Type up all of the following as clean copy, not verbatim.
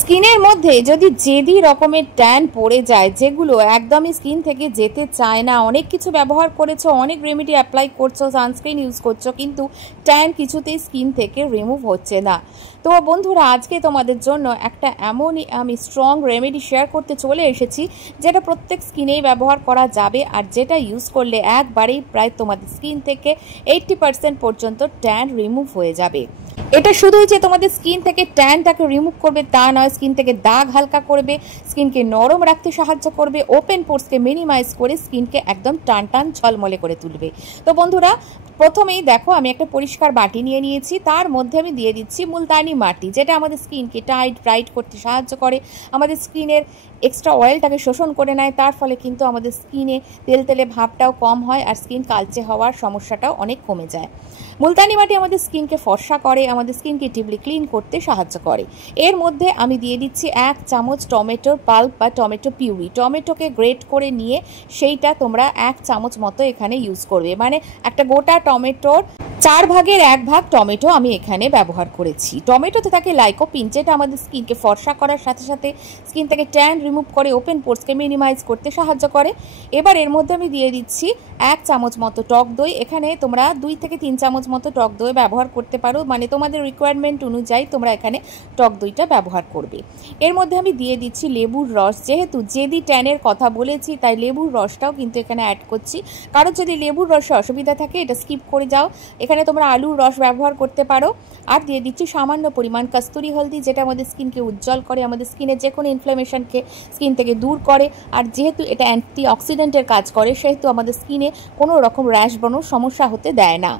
স্কিনের মধ্যে যদি জেদি রকমের ট্যান পড়ে যায়, যেগুলো একদমই স্কিন থেকে যেতে চায় না, অনেক কিছু ব্যবহার করেছো, অনেক রেমেডি অ্যাপ্লাই করছো, সানস্ক্রিন ইউজ করছো, কিন্তু ট্যান কিছুতেই স্কিন থেকে রিমুভ হচ্ছে না। তো বন্ধুরা, আজকে তোমাদের জন্য একটা এমনই আমি স্ট্রং রেমেডি শেয়ার করতে চলে এসেছি, যেটা প্রত্যেক স্কিনেই ব্যবহার করা যাবে, আর যেটা ইউজ করলে একবারেই প্রায় তোমাদের স্কিন থেকে 80% পর্যন্ত ট্যান রিমুভ হয়ে যাবে। এটা শুধুই যে তোমাদের স্কিন থেকে ট্যানটাকে রিমুভ করবে তা নয়, স্কিন থেকে দাগ হালকা করবে, স্কিনকে নরম রাখতে সাহায্য করবে, ওপেন পোর্সকে মিনিমাইজ করে স্কিনকে একদম টান টান ঝলমলে করে তুলবে। তো বন্ধুরা, প্রথমেই দেখো আমি একটা পরিষ্কার বাটি নিয়ে নিয়েছি, তার মধ্যে আমি দিয়ে দিচ্ছি মুলতানি মাটি, যেটা আমাদের স্কিনকে টাইট ব্রাইট করতে সাহায্য করে, আমাদের স্কিনের এক্সট্রা অয়েলটাকে শোষণ করে নেয়, তার ফলে কিন্তু আমাদের স্কিনে তেলতেলে ভাবটাও কম হয় আর স্কিন কালচে হওয়ার সমস্যাটাও অনেক কমে যায়। মুলতানি মাটি আমাদের স্কিনকে ফর্সা করে, আমাদের স্কিনকে ডিপলি ক্লিন করতে সাহায্য করে। এর মধ্যে আমি দিয়ে দিচ্ছি 1 চামচ টমেটোর পাল্প বা টমেটো পিউরি। টমেটোকে গ্রেট করে নিয়ে সেইটা তোমরা 1 চামচ মতো এখানে ইউজ করবে, মানে একটা গোটা টমেটোর 4 ভাগের 1 ভাগ টমেটো আমি এখানে ব্যবহার করেছি। টমেটোতে থাকে লাইকোপিন, যেটা আমাদের স্কিনকে ফর্সা করার সাথে সাথে স্কিন থেকে ট্যান রিমুভ করে, ওপেন পোর্সকে মিনিমাইজ করতে সাহায্য করে। এবার এর মধ্যে আমি দিয়ে দিচ্ছি 1 চামচ মতো টক দই। এখানে তোমরা 2 থেকে 3 চামচ মতো টক দই ব্যবহার করতে পারো, মানে তোমাদের রিকোয়ারমেন্ট অনুযায়ী তোমরা এখানে টক দইটা ব্যবহার করবে। এর মধ্যে আমি দিয়ে দিচ্ছি লেবুর রস, যেহেতু জেদি ট্যানের কথা বলেছি তাই লেবুর রসটাও কিন্তু এখানে অ্যাড করছি। কারণ যদি লেবুর রসে অসুবিধা থাকে এটা স্কিপ করে যাও, এখানে তোমরা আলুর রস ব্যবহার করতে পারো। আর দিয়ে দিচ্ছি সামান্য পরিমাণ কস্তুরি হলদি, যেটা আমাদের স্কিনকে উজ্জ্বল করে, আমাদের স্কিনের যে কোনো ইনফ্লামেশনকে স্কিন থেকে দূর করে, আর যেহেতু এটা অ্যান্টি অক্সিডেন্টের কাজ করে সেহেতু আমাদের স্কিনে কোনো রকম র্যাশ ব্রণের সমস্যা হতে দেয় না।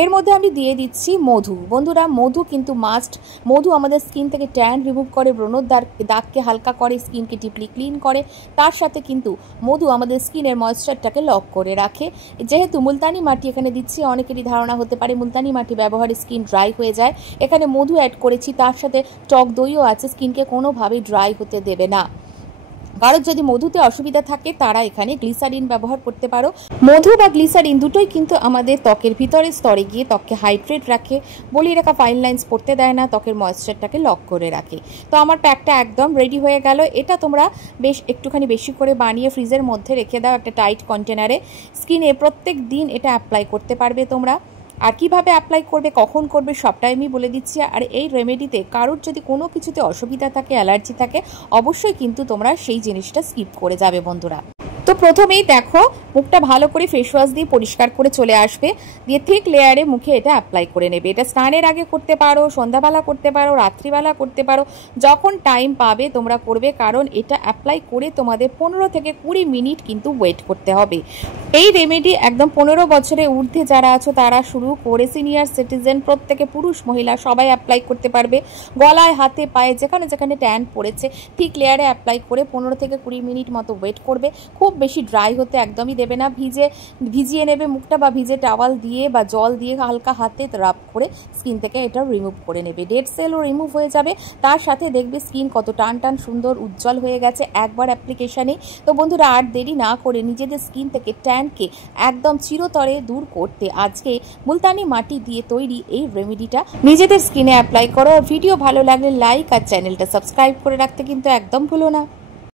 এর মধ্যে আমি দিয়ে দিচ্ছি মধু। বন্ধুরা, মধু কিন্তু মাস্ট। মধু আমাদের স্কিন থেকে ট্যান রিমুভ করে, ব্রণর দাগকে হালকা করে, স্কিনকে ডিপলি ক্লিন করে, তার সাথে কিন্তু মধু আমাদের স্কিনের ময়েশ্চারটাকে লক করে রাখে। যেহেতু মুলতানি মাটি এখানে দিচ্ছি, অনেকেরই ধারণা হতে পারে মুলতানি মাটি ব্যবহারে স্কিন ড্রাই হয়ে যায়, এখানে মধু অ্যাড করেছি, তার সাথে টক দইও আছে, স্কিনকে কোনোভাবেই ড্রাই হতে দেবে না। কারণ যদি মধুতে অসুবিধা থাকে তারা এখানে গ্লিসারিন ব্যবহার করতে পারো। মধু বা গ্লিসারিন দুটোই কিন্তু আমাদের ত্বকের ভিতরের স্তরে গিয়ে ত্বককে হাইড্রেট রাখে, বলিয়ে রাখা ফাইন লাইন্স পড়তে দেয় না, ত্বকের ময়েশ্চারটাকে লক করে রাখে। তো আমার প্যাকটা একদম রেডি হয়ে গেল। এটা তোমরা বেশ একটুখানি বেশি করে বানিয়ে ফ্রিজের মধ্যে রেখে দাও একটা টাইট কন্টেনারে। স্কিনে প্রত্যেক দিন এটা অ্যাপ্লাই করতে পারবে তোমরা। আর কিভাবে অ্যাপ্লাই করবে, কখন করবে, সবটাই আমি বলে দিচ্ছি। আর এই রেমেডিতে কারোর যদি কোনো কিছুতে অসুবিধা থাকে, অ্যালার্জি থাকে, অবশ্যই কিন্তু তোমরা সেই জিনিসটা স্কিপ করে যাবে বন্ধুরা। তো প্রথমেই দেখো মুখটা ভালো করে ফেস ওয়াশ দিয়ে পরিষ্কার করে চলে আসবে, দিয়ে থিক লেয়ারে মুখে এটা অ্যাপ্লাই করে নেবে। এটা স্নানের আগে করতে পারো, সন্ধ্যাবেলা করতে পারো, রাত্রিবেলা করতে পারো, যখন টাইম পাবে তোমরা করবে। কারণ এটা অ্যাপ্লাই করে তোমাদের 15 থেকে 20 মিনিট কিন্তু ওয়েট করতে হবে। এই রেমেডি একদম 15 বছরের ঊর্ধ্বে যারা আছো তারা শুরু করে সিনিয়র সিটিজেন, প্রত্যেকে পুরুষ মহিলা সবাই অ্যাপ্লাই করতে পারবে। গলায়, হাতে, পায়ে যেখানে যেখানে ট্যান পড়েছে থিক লেয়ারে অ্যাপ্লাই করে 15 থেকে 20 মিনিট মতো ওয়েট করবে। খুব বেশি ড্রাই হতে একদমই দেবে না, ভিজিয়ে নেবে মুখটা, বা ভিজে টাওয়াল দিয়ে বা জল দিয়ে হালকা হাতে রাব করে স্কিন থেকে এটা রিমুভ করে নেবে। ডেড সেলও রিমুভ হয়ে যাবে, তার সাথে দেখবে স্কিন কত টান টান সুন্দর উজ্জ্বল হয়ে গেছে একবার অ্যাপ্লিকেশানে। তো বন্ধুরা, আর দেরি না করে নিজেদের স্কিন থেকে ট্যানকে একদম চিরতরে দূর করতে আজকে মুলতানি মাটি দিয়ে তৈরি এই রেমেডিটা নিজেদের স্কিনে অ্যাপ্লাই করো। ভিডিও ভালো লাগলে লাইক আর চ্যানেলটা সাবস্ক্রাইব করে রাখতে কিন্তু একদম ভুলো না।